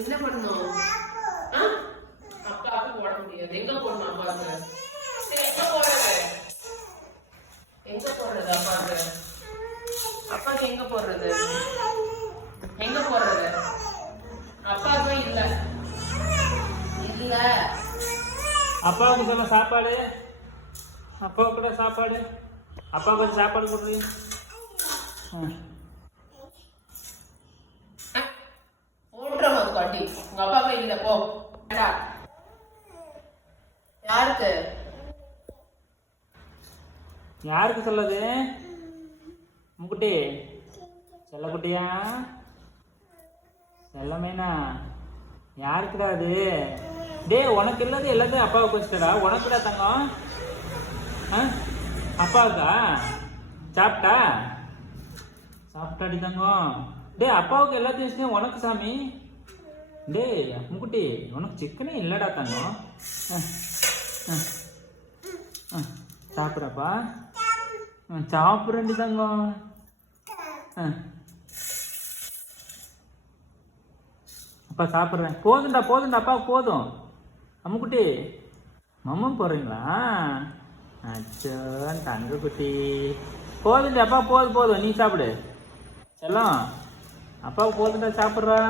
என்ன பண்ணணும்? அப்பாவுக்கு போட முடியாது. எங்க போடணும் அப்பாவுக்கு? எங்க போடுறது? எங்க போடுறது அப்பாவுக்கு? அப்பாவுக்கு எங்க போடுறது? எங்க போடுறது? அப்பாவுக்கும் இல்ல இல்ல. அப்பாவுக்கு சொல்ல சாப்பாடு. அப்பாவுக்கு கூட சாப்பாடு. அப்பா கொஞ்சம் சாப்பாடு கொடுங்க. ஓட்டுறவங்க காட்டி உங்க அப்பாவுக்கு இல்ல போ. யாருக்கு யாருக்கு சொல்லுது? முக்குட்டி செல்லக்குட்டியா செல்லமேனா யாருக்குடா அது? டே உனக்கு இல்லாத எல்லாத்தையும் அப்பாவுக்கு வச்சுட்டா. உனக்குடா தங்கம்? அப்பாவுக்கா? சாப்பிட்டா சாப்பிட்டாடி தங்கம். டே அப்பாவுக்கு எல்லாத்தையும் வச்சுட்டேன் உனக்கு சாமி. டே முக்குட்டி உனக்கு சிக்கனே இல்லைடா தங்கம். சாப்பிட்றப்பா சாப்பிட்றேன்டி தங்கம். அப்பா சாப்பிட்றேன். போதும்டா போதும்டா அப்பாவுக்கு போதும். அம்முக்குட்டி மம்மம் போடுறீங்களா? அச்சோ தங்க குட்டி போதுண்டி அப்பா போதும் போதும். நீ சாப்பிடு செல்லம். அப்பாவுக்கு போதுண்டா சாப்பிட்றா.